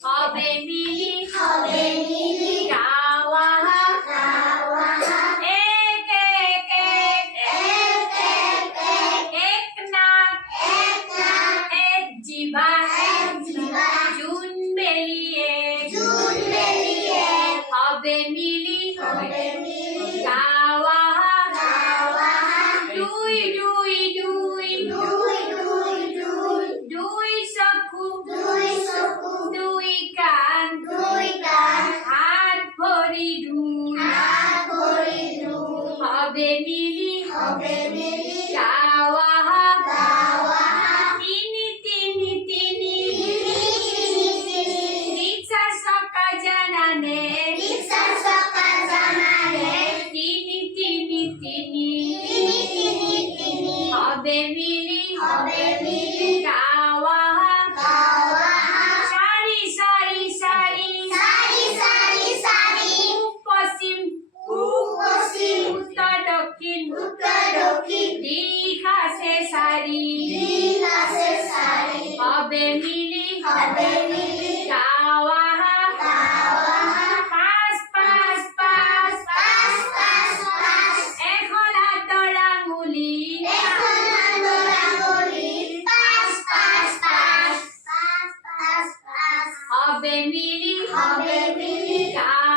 হবে মিলি গাওয়া এক এক এক নাক এক জিভা জুন মেলিয়ে হবে মিলি গাওয়া দুই দুই দুই দুই চকু দুই কান হাত ভরি দুই হবে মিলি গাওয়া তিনি তিনি তিনি রিক্সা সকা জানানে তিনি তিনি তিনি হবে মিলি গাওয়া সারি সারি সারি পশ্চিম উত্তর দক্ষিণ দিক আছে সারি হবে মিলি গাওয়া পাঁচ পাঁচ পাঁচ এখন হাতর আঙুলি হবে মিলি গাওয়া